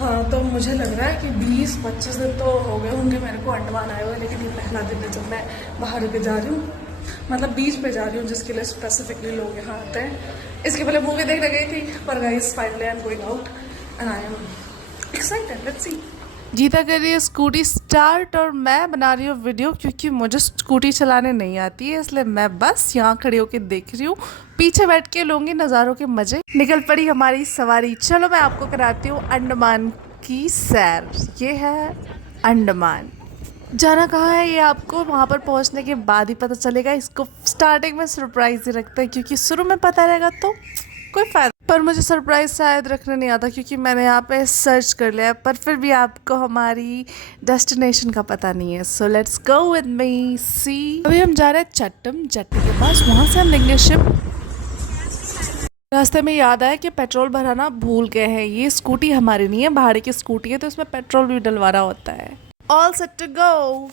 हाँ, तो मुझे लग रहा है कि 20-25 दिन तो हो गए होंगे मेरे को अंडमान आए हुए, लेकिन ये पहला दिन है जब मैं बाहर के जा रही हूँ, मतलब बीच पे जा रही हूँ जिसके लिए स्पेसिफिकली लोग यहाँ आते हैं। इसके पहले मूवी देखने गई थी, पर guys finally I am going out and I am excited, let's see. Geeta कर रही है स्कूटी स्टार्ट और मैं बना रही हूँ वीडियो, क्योंकि मुझे स्कूटी चलाने नहीं आती है, इसलिए मैं बस यहाँ खड़ी होकर देख रही हूँ, पीछे बैठ के लूँगी नज़ारों के मज़े। निकल पड़ी हमारी सवारी। चलो मैं आपको कराती हूँ अंडमान की सैर। ये है अंडमान। जाना कहाँ है ये आपको वहाँ पर पहुँचने के बाद ही पता चलेगा। इसको स्टार्टिंग में सरप्राइज ही रखते हैं, क्योंकि शुरू में पता रहेगा तो कोई फायदा। पर मुझे सरप्राइज शायद रखने नहीं आता, क्योंकि मैंने यहाँ पे सर्च कर लिया, पर फिर भी आपको हमारी डेस्टिनेशन का पता नहीं है। So let's go with me see. अभी हम जा रहे हैं चट्टम जट्टी के पास, वहाँ से हम लेंगे शिप। रास्ते में याद आया कि पेट्रोल भराना भूल गए हैं। ये स्कूटी हमारी नहीं है, भाड़े की स्कूटी है, तो इसमें पेट्रोल भी डलवाना होता है। All set to go.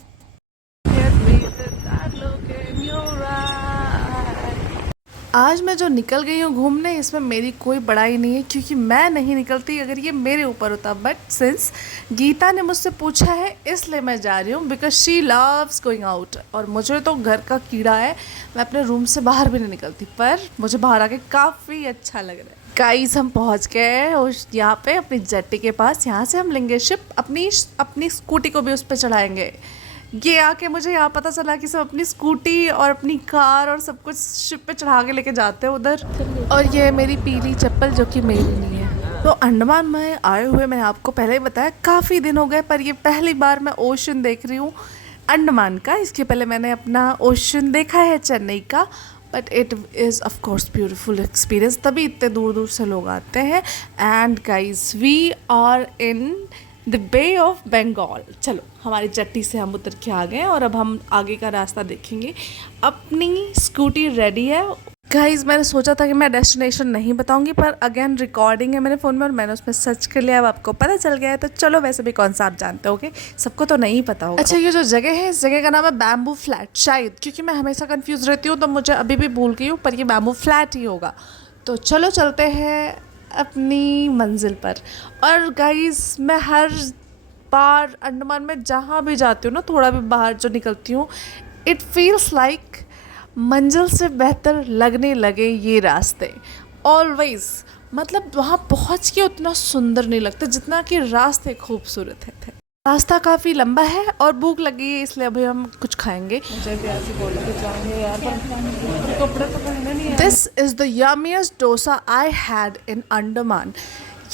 आज मैं जो निकल गई हूँ घूमने, इसमें मेरी कोई बड़ाई नहीं है, क्योंकि मैं नहीं निकलती अगर ये मेरे ऊपर होता। बट सिंस गीता ने मुझसे पूछा है, इसलिए मैं जा रही हूँ, because she loves going out. और मुझे तो घर का कीड़ा है, मैं अपने रूम से बाहर भी नहीं निकलती, पर मुझे बाहर आके काफ़ी अच्छा लग रहा है। गाइस हम पहुँच गए उस यहाँ पे अपनी जेट्टी के पास। यहाँ से हम लेंगे शिप, अपनी स्कूटी को भी उस पर चढ़ाएंगे। ये आके मुझे यहाँ पता चला कि सब अपनी स्कूटी और अपनी कार और सब कुछ शिप पे चढ़ा के लेके जाते हैं उधर। और ये मेरी पीली चप्पल जो कि मेरी नहीं है। तो अंडमान में आए हुए मैंने आपको पहले ही बताया काफ़ी दिन हो गए, पर ये पहली बार मैं ओशन देख रही हूँ अंडमान का। इसके पहले मैंने अपना ओशन देखा है चेन्नई का, but it is of course beautiful experience, तभी इतने दूर दूर से लोग आते हैं। And guys we are in the bay of Bengal. चलो हमारी चट्टी से हम उतर के आ गए और अब हम आगे का रास्ता देखेंगे। अपनी स्कूटी रेडी है। गाइज मैंने सोचा था कि मैं डेस्टिनेशन नहीं बताऊंगी, पर अगेन रिकॉर्डिंग है मेरे फ़ोन में और मैंने उसमें सर्च कर लिया, अब आपको पता चल गया है। तो चलो, वैसे भी कौन सा आप जानते होगे, सबको तो नहीं पता होगा। अच्छा, ये जो जगह है, इस जगह का नाम है बैम्बू फ्लैट, शायद, क्योंकि मैं हमेशा कंफ्यूज रहती हूँ तो मुझे अभी भी भूल गई हूँ, पर ये बैम्बू फ्लैट ही होगा। तो चलो चलते हैं अपनी मंजिल पर। और गाइज मैं हर बार अंडमान में जहाँ भी जाती हूँ ना, थोड़ा भी बाहर जो निकलती हूँ, इट फील्स लाइक मंजिल से बेहतर लगने लगे ये रास्ते ऑलवेज। मतलब वहाँ पहुँच के उतना सुंदर नहीं लगता जितना कि रास्ते खूबसूरत थे। रास्ता काफ़ी लंबा है और भूख लगी है, इसलिए अभी हम कुछ खाएंगे। This is the yummiest dosa I had in Andaman.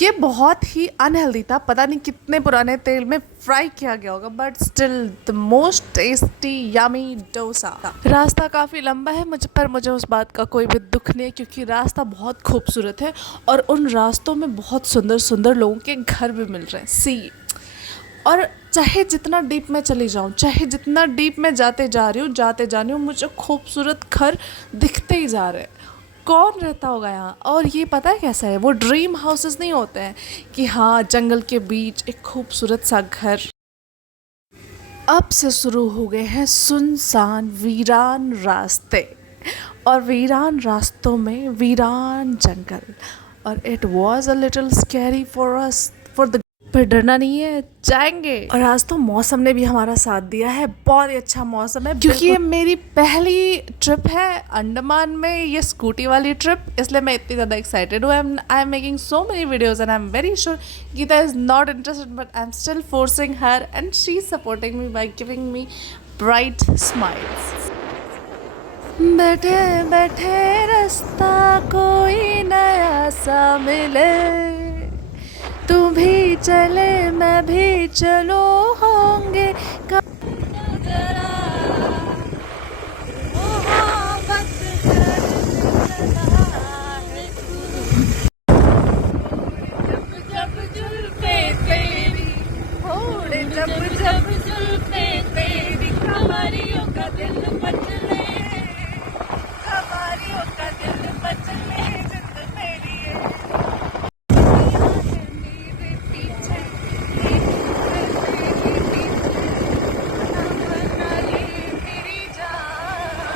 ये बहुत ही अनहेल्दी था, पता नहीं कितने पुराने तेल में फ्राई किया गया होगा, but still the most tasty yummy dosa. रास्ता काफ़ी लंबा है पर मुझे उस बात का कोई भी दुख नहीं है, क्योंकि रास्ता बहुत खूबसूरत है और उन रास्तों में बहुत सुंदर सुंदर लोगों के घर भी मिल रहे हैं। सी, और चाहे जितना डीप में चली जाऊँ, चाहे जितना डीप में जाते जा रही हूँ, मुझे खूबसूरत घर दिखते ही जा रहे हैं। कौन रहता होगा यहाँ? और ये पता है कैसा है, वो ड्रीम हाउसेस नहीं होते हैं कि हाँ जंगल के बीच एक खूबसूरत सा घर। अब से शुरू हो गए हैं सुनसान वीरान रास्ते, और वीरान रास्तों में वीरान जंगल। और it was a little scary for us, पर डरना नहीं है, जाएंगे। और आज तो मौसम ने भी हमारा साथ दिया है, बहुत ही अच्छा मौसम है, क्योंकि ये मेरी पहली ट्रिप है अंडमान में, ये स्कूटी वाली ट्रिप, इसलिए मैं इतनी ज़्यादा एक्साइटेड हूँ। I am making so many videos and I am very sure Geeta is not interested, but I am still forcing her and she is supporting me by giving me bright smiles. बैठे बैठे रास्ता कोई नया सा मिले, तू भी चले मैं भी चलो, होंगे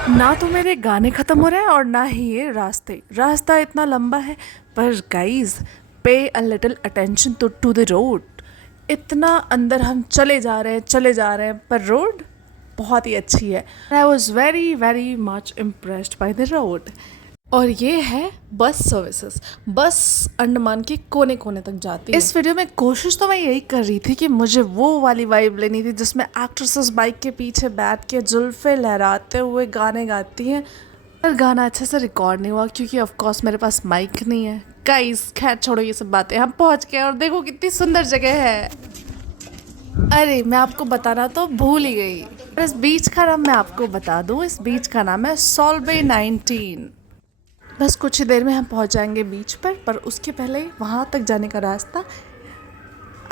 ना तो मेरे गाने ख़त्म हो रहे हैं और ना ही ये रास्ता इतना लंबा है। पर guys pay a little attention to the road. इतना अंदर हम चले जा रहे हैं पर रोड बहुत ही अच्छी है। I was very very much impressed by the road. और ये है बस सर्विसेज। बस अंडमान के कोने कोने तक जाती है। इस वीडियो में कोशिश तो मैं यही कर रही थी कि मुझे वो वाली वाइब लेनी थी जिसमें एक्ट्रेसेस बाइक के पीछे बैठ के जुल्फे लहराते हुए गाने गाती हैं, पर गाना अच्छे से रिकॉर्ड नहीं हुआ क्योंकि ऑफ कोर्स मेरे पास माइक नहीं है। गाइस खैर छोड़ो ये सब बातें, हम पहुंच गए और देखो कितनी सुंदर जगह है। अरे मैं आपको बताना तो भूल ही गई, पर इस बीच का नाम मैं आपको बता दूं। इस बीच का नाम है सोलबे 19। बस कुछ ही देर में हम पहुंच जाएंगे बीच पर उसके पहले वहाँ तक जाने का रास्ता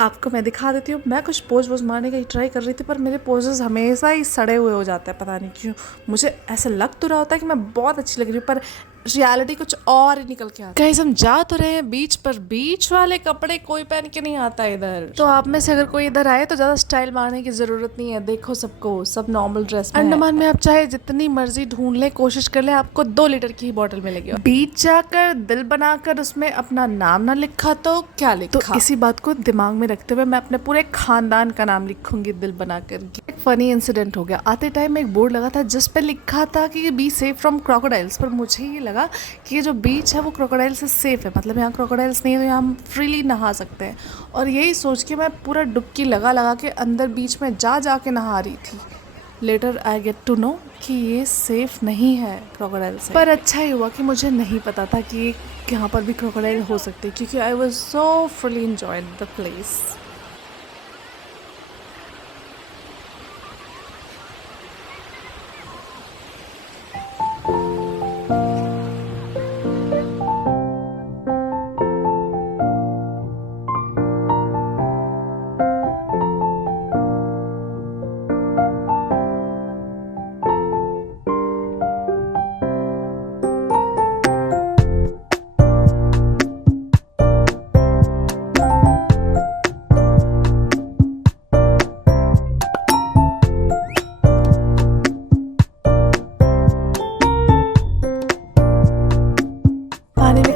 आपको मैं दिखा देती हूँ। मैं कुछ पोज वोज मारने का ही ट्राई कर रही थी, पर मेरे पोजेस हमेशा ही सड़े हुए हो जाते हैं, पता नहीं क्यों। मुझे ऐसा लग तो रहा होता है कि मैं बहुत अच्छी लग रही हूँ, पर रियलिटी कुछ और ही निकल के आता है। कहीं हम जा तो रहे हैं बीच पर, बीच वाले कपड़े कोई पहन के नहीं आता इधर। तो आप में से अगर कोई इधर आए तो ज्यादा स्टाइल मारने की जरूरत नहीं है। देखो सबको, सब नॉर्मल ड्रेस में। अंडमान में आप चाहे जितनी मर्जी ढूंढ ले, कोशिश कर ले, आपको 2 लीटर की ही बॉटल मिलेगी। बीच जाकर दिल बनाकर उसमें अपना नाम ना लिखा तो क्या लिखा। तो इसी बात को दिमाग में रखते हुए मैं अपने पूरे खानदान का नाम लिखूंगी दिल बनाकर। एक फनी इंसिडेंट हो गया। आते टाइम एक बोर्ड लगा था जिस पे लिखा था कि बी सेफ फ्रॉम क्रोकोडाइल्स, पर मुझे ये लगा कि ये जो बीच है वो क्रोकोडाइल से सेफ है, मतलब यहाँ क्रोकोडाइल्स नहीं है तो यहाँ हम फ्रीली नहा सकते हैं। और यही सोच के मैं पूरा डुबकी लगा के अंदर बीच में जा के नहा रही थी। Later I get to know कि ये सेफ नहीं है क्रोकोडाइल से। पर अच्छा ही हुआ कि मुझे नहीं पता था कि यहाँ पर भी क्रोकोडाइल हो सकते, क्योंकि I was so fully enjoyed the place.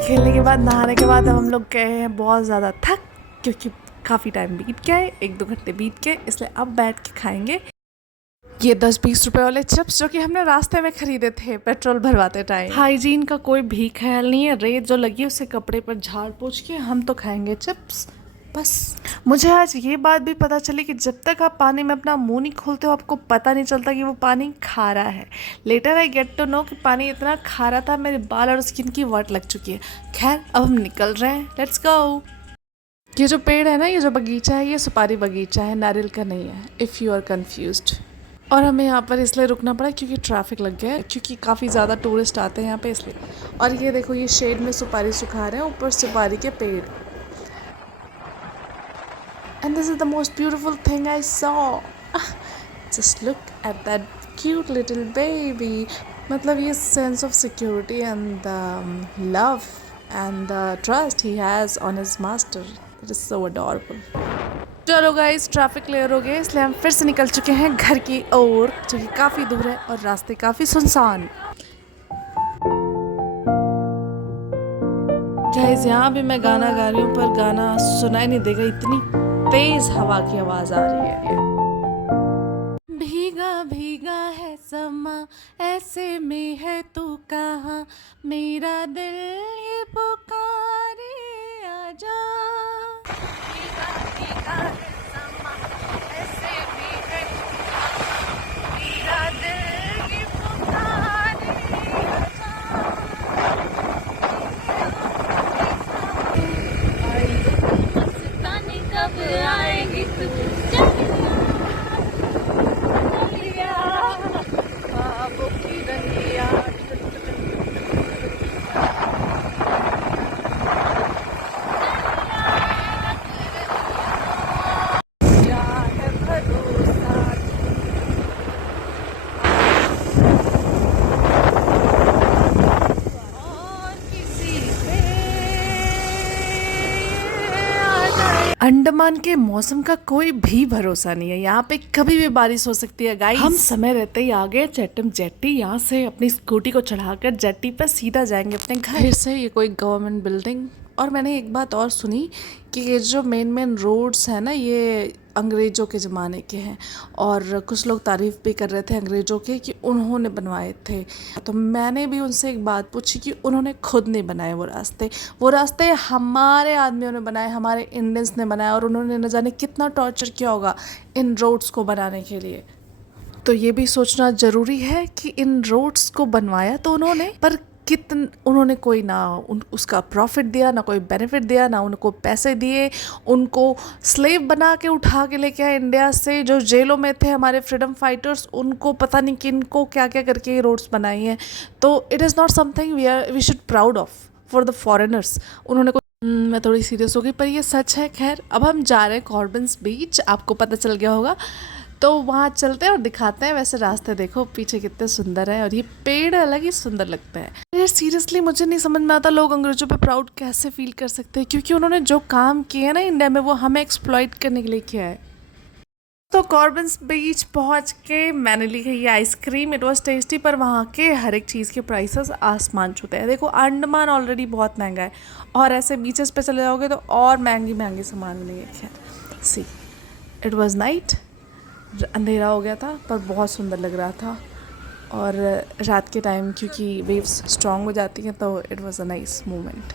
खेलने के बाद, नहाने के बाद हम लोग गए हैं बहुत ज़्यादा थक, क्योंकि काफ़ी टाइम बीत गया है, 1-2 घंटे बीत गए, इसलिए अब बैठ के खाएंगे ये 10-20 रुपए वाले चिप्स जो कि हमने रास्ते में खरीदे थे पेट्रोल भरवाते टाइम। हाइजीन का कोई भी ख्याल नहीं है, रेत जो लगी उसे कपड़े पर झाड़ पोंछ के हम तो खाएंगे चिप्स बस। मुझे आज ये बात भी पता चली कि जब तक आप पानी में अपना मुंह नहीं खोलते हो आपको पता नहीं चलता कि वो पानी खारा है। Later I get to know कि पानी इतना खारा था मेरे बाल और स्किन की वाट लग चुकी है। खैर अब हम निकल रहे हैं, लेट्स गो। ये जो पेड़ है ना, ये जो बगीचा है, ये सुपारी बगीचा है, नारियल का नहीं है, इफ़ यू आर कन्फ्यूज्ड। और हमें यहाँ पर इसलिए रुकना पड़ा क्योंकि ट्रैफिक लग गया है, क्योंकि काफ़ी ज़्यादा टूरिस्ट आते हैं यहाँ पे इसलिए। और ये देखो, ये शेड में सुपारी सुखा रहे हैं, ऊपर सुपारी के पेड़। And this is the most beautiful thing I saw. Just look at that cute little baby. मतलब ये sense of security and the love and the trust he has on his master. It is so adorable. चलो guys, traffic clear हो गया, इसलिए हम फिर से निकल चुके हैं घर की ओर, जो कि काफ़ी दूर है और रास्ते काफ़ी सुनसान। गाइस यहाँ भी मैं गाना गा रही हूँ, पर गाना सुनाई नहीं देगा, इतनी तेज हवा की आवाज आ रही है। भीगा भीगा है समा, ऐसे में है तू कहाँ, मेरा दिल ये पुकारे आजा। भीगा भीगा है समा, ऐसे में है तू कहाँ, मेरा दिल ये पुकारे आजा। कब आएगी बाबों की रंगिया। अंडमान के मौसम का कोई भी भरोसा नहीं है, यहाँ पे कभी भी बारिश हो सकती है गाइस। हम समय रहते ही आ गए चैटम जेट्टी, यहाँ से अपनी स्कूटी को चढ़ाकर जेट्टी पर सीधा जाएंगे अपने घर। फिर से ये कोई गवर्नमेंट बिल्डिंग और मैंने एक बात और सुनी कि ये जो मेन रोड्स हैं ना, ये अंग्रेज़ों के ज़माने के हैं और कुछ लोग तारीफ़ भी कर रहे थे अंग्रेज़ों के कि उन्होंने बनवाए थे। तो मैंने भी उनसे एक बात पूछी कि उन्होंने खुद नहीं बनाए वो रास्ते हमारे आदमियों ने बनाए, हमारे इंडियंस ने बनाए, और उन्होंने न जाने कितना टॉर्चर किया होगा इन रोड्स को बनाने के लिए। तो ये भी सोचना ज़रूरी है कि इन रोड्स को बनवाया तो उन्होंने, पर उन्होंने कोई ना उसका प्रॉफिट दिया, ना कोई बेनिफिट दिया, ना उनको पैसे दिए। उनको स्लेव बना के उठा के लेके आए इंडिया से, जो जेलों में थे हमारे फ्रीडम फाइटर्स, उनको पता नहीं किनको क्या क्या करके ये रोड्स बनाई हैं। तो it is not something we should proud of for the foreigners. उन्होंने मैं थोड़ी सीरियस हो गई, पर ये सच है। खैर, अब हम जा रहे हैं कॉर्बन्स बीच, आपको पता चल गया होगा, तो वहाँ चलते हैं और दिखाते हैं। वैसे रास्ते देखो पीछे कितने सुंदर है, और ये पेड़ अलग ही सुंदर लगते हैं। यार सीरियसली मुझे नहीं समझ में आता लोग अंग्रेजों पे प्राउड कैसे फील कर सकते हैं, क्योंकि उन्होंने जो काम किए हैं ना इंडिया में, वो हमें एक्सप्लॉइट करने के लिए किया है। तो कॉर्बन्स बीच पहुँच के मैंने ली है ये आइसक्रीम, इट वॉज टेस्टी, पर वहाँ के हर एक चीज़ के प्राइसेस आसमान छूते हैं। देखो अंडमान ऑलरेडी बहुत महंगा है, और ऐसे बीचेस पे चले जाओगे तो और महंगी सामान मिलेंगे। खैर सी, इट वॉज नाइट, अंधेरा हो गया था पर बहुत सुंदर लग रहा था, और रात के टाइम क्योंकि वेव्स स्ट्रॉन्ग हो जाती हैं तो it was a nice moment.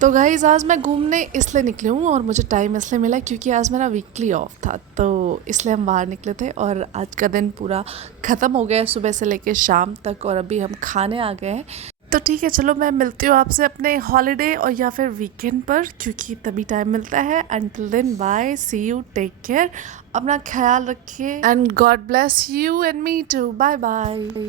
तो गाइज़ आज मैं घूमने इसलिए निकली हूँ, और मुझे टाइम इसलिए मिला क्योंकि आज मेरा वीकली ऑफ था, तो इसलिए हम बाहर निकले थे। और आज का दिन पूरा ख़त्म हो गया है, सुबह से लेकर शाम तक, और अभी हम खाने आ गए हैं। तो ठीक है, चलो मैं मिलती हूँ आपसे अपने हॉलीडे और या फिर वीकेंड पर, क्योंकि तभी टाइम मिलता है। Until then bye, see you, take care, अपना ख्याल रखिए, and God bless you and me too. Bye bye.